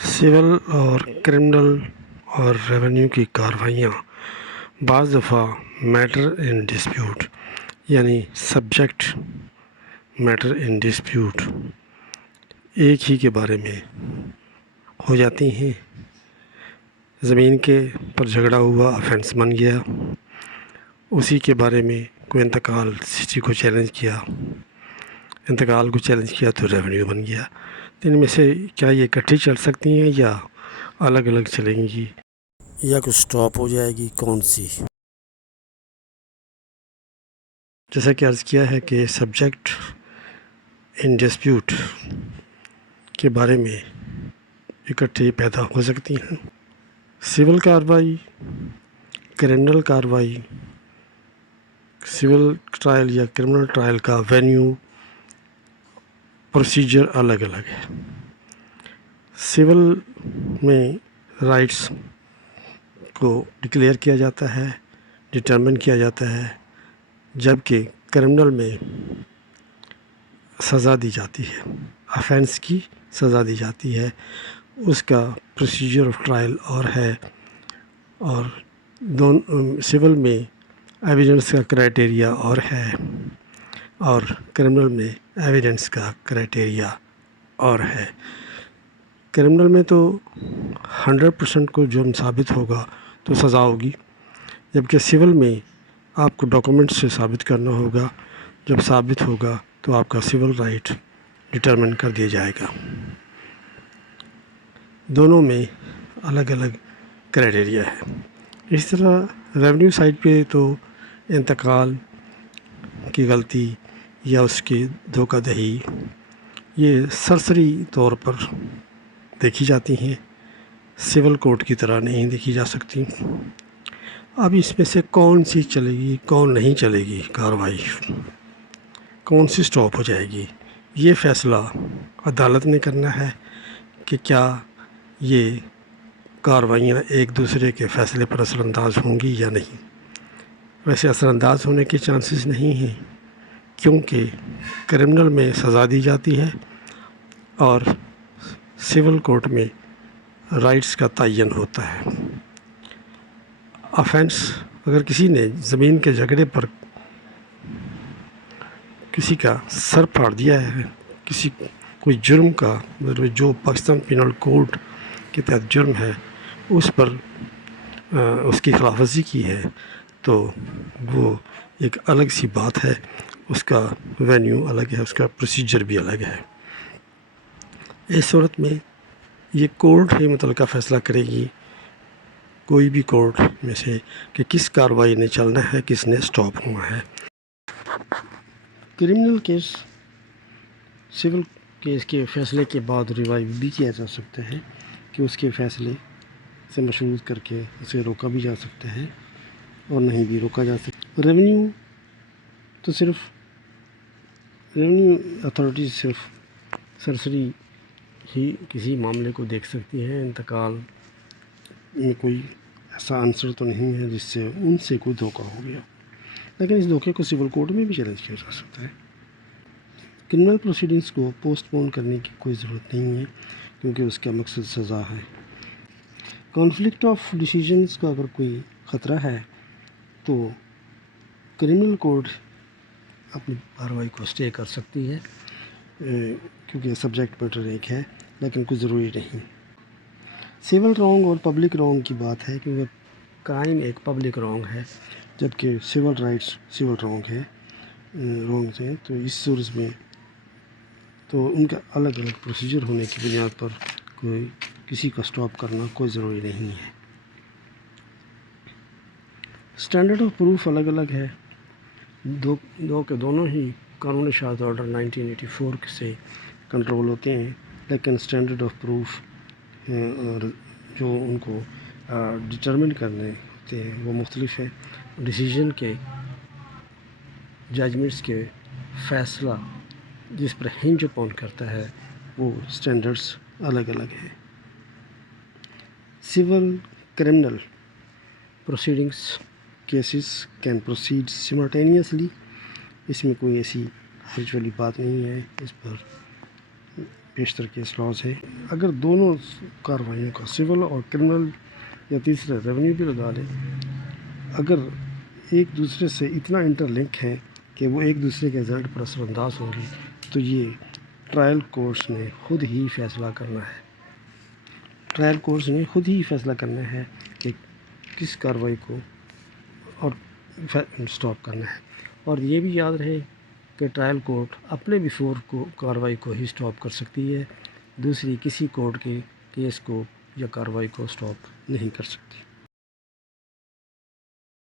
Civil اور criminal اور revenue کی کارروائیاں بعض دفعہ میٹر ان ڈسپیوٹ یعنی سبجیکٹ میٹر ان ڈسپیوٹ ایک ہی کے بارے میں ہو جاتی ہیں۔ زمین کے پر جھگڑا ہوا، آفینس بن گیا، اسی کے بارے میں کوئی انتقال سٹی کو چیلنج کیا، انتقال کو چیلنج کیا تو ریونیو بن گیا۔ تو ان میں سے کیا یہ اکٹھی چل سکتی ہیں یا الگ الگ چلیں گی یا کچھ اسٹاپ ہو جائے گی؟ کون سی؟ جیسا کہ عرض کیا ہے کہ سبجیکٹ ان ڈسپیوٹ کے بارے میں اکٹھے پیدا ہو سکتی ہیں۔ سول کارروائی، کرمنل کارروائی، سول ٹرائل یا کرمنل ٹرائل کا وینیو پروسیجر الگ الگ ہے۔ سول میں رائٹس کو ڈکلیئر کیا جاتا ہے، ڈٹرمن کیا جاتا ہے، جبکہ کرمنل میں سزا دی جاتی ہے، آفینس کی سزا دی جاتی ہے، اس کا پروسیجر آف ٹرائل اور ہے، اور سول میں ایویڈنس کا کرائٹیریا اور ہے، اور کرمنل میں ایویڈنس کا کرائٹیریا اور ہے۔ کرمنل میں تو 100% کو جرم ثابت ہوگا تو سزا ہوگی، جبکہ سول میں آپ کو ڈاکومنٹ سے ثابت کرنا ہوگا، جب ثابت ہوگا تو آپ کا سول رائٹ ڈٹرمن کر دیا جائے گا۔ دونوں میں الگ الگ کرائٹیریا ہے۔ اس طرح ریونیو سائٹ پہ تو انتقال کی غلطی یا اس کی دھوکہ دہی یہ سرسری طور پر دیکھی جاتی ہیں، سول کورٹ کی طرح نہیں دیکھی جا سکتی۔ اب اس میں سے کون سی چلے گی، کون نہیں چلے گی کارروائی، کون سی سٹاپ ہو جائے گی، یہ فیصلہ عدالت نے کرنا ہے کہ کیا یہ کارروائیاں ایک دوسرے کے فیصلے پر اثر انداز ہوں گی یا نہیں۔ ویسے اثر انداز ہونے کے چانسز نہیں ہیں، کیونکہ کرمنل میں سزا دی جاتی ہے اور سول کورٹ میں رائٹس کا تعین ہوتا ہے۔ آفینس اگر کسی نے زمین کے جھگڑے پر کسی کا سر پھاڑ دیا ہے، کوئی جرم کا جو پاکستان پینل کوڈ کے تحت جرم ہے اس پر اس کی خلاف ورزی کی ہے تو وہ ایک الگ سی بات ہے، اس کا وینیو الگ ہے، اس کا پروسیجر بھی الگ ہے۔ اس صورت میں یہ کورٹ ہی متعلقہ فیصلہ کرے گی، کوئی بھی کورٹ میں سے، کہ کس کارروائی نے چلنا ہے، کس نے سٹاپ ہونا ہے۔ کرمنل کیس سول کیس کے فیصلے کے بعد ریوائیو بھی کیا جا سکتا ہے کہ اس کے فیصلے سے مشروط کر کے اسے روکا بھی جا سکتا ہے اور نہیں بھی روکا جا سکتا۔ ریونیو تو صرف ریونیو اتھارٹیز صرف سرسری ہی کسی معاملے کو دیکھ سکتی ہیں، انتقال میں کوئی ایسا عنصر تو نہیں ہے جس سے ان سے کوئی دھوکہ ہو گیا، لیکن اس دھوکے کو سول کورٹ میں بھی چیلنج کیا جا سکتا ہے۔ کرمنل پروسیڈنگز کو پوسٹ پون کرنے کی کوئی ضرورت نہیں ہے، کیونکہ اس کا مقصد سزا ہے۔ کانفلکٹ آف ڈیسیژنز کا اگر کوئی خطرہ ہے تو کرمنل کورٹ اپنی کارروائی کو اسٹے کر سکتی ہے، کیونکہ سبجیکٹ میٹر ایک ہے لیکن کوئی ضروری نہیں۔ سول رانگ اور پبلک رانگ کی بات ہے، کیونکہ کرائم ایک پبلک رانگ ہے جبکہ سول رائٹس سول رانگ ہے، رانگز ہیں، تو اس صورت میں تو ان کا الگ الگ پروسیجر ہونے کی بنیاد پر کوئی کسی کا سٹاپ کرنا کوئی ضروری نہیں ہے۔ اسٹینڈرڈ آف پروف الگ الگ ہے، دونوں ہی قانون شاذ آرڈر 1984 سے کنٹرول ہوتے ہیں، لیکن اسٹینڈرڈ آف پروف اور جو ان کو ڈٹرمن کرنے ہوتے ہیں وہ مختلف ہیں۔ ڈیسیژن کے ججمنٹس کے فیصلہ جس پر ہنج اپون کرتا ہے وہ اسٹینڈرڈس الگ الگ ہیں۔ Civil criminal proceedings cases can proceed simultaneously, اس میں کوئی ایسی حرج والی بات نہیں ہے، اس پر بیشتر کیس لاز ہے. اگر دونوں کارروائیوں کا سول اور کرمنل یا تیسرا ریونیو بھی لگا لیں، اگر ایک دوسرے سے اتنا انٹر لنک ہے کہ وہ ایک دوسرے کے رزلٹ پر اثر انداز ہوں گی، تو یہ ٹرائل کورٹس نے خود ہی فیصلہ کرنا ہے. ٹرائل کورٹس نے خود ہی فیصلہ کرنا ہے کہ کس کارروائی کو اور سٹاپ کرنا ہے. اور یہ بھی یاد رہے کہ ٹرائل کورٹ اپنے بیفور کو کارروائی کو ہی سٹاپ کر سکتی ہے، دوسری کسی کورٹ کے کیس کو یا کارروائی کو سٹاپ نہیں کر سکتی.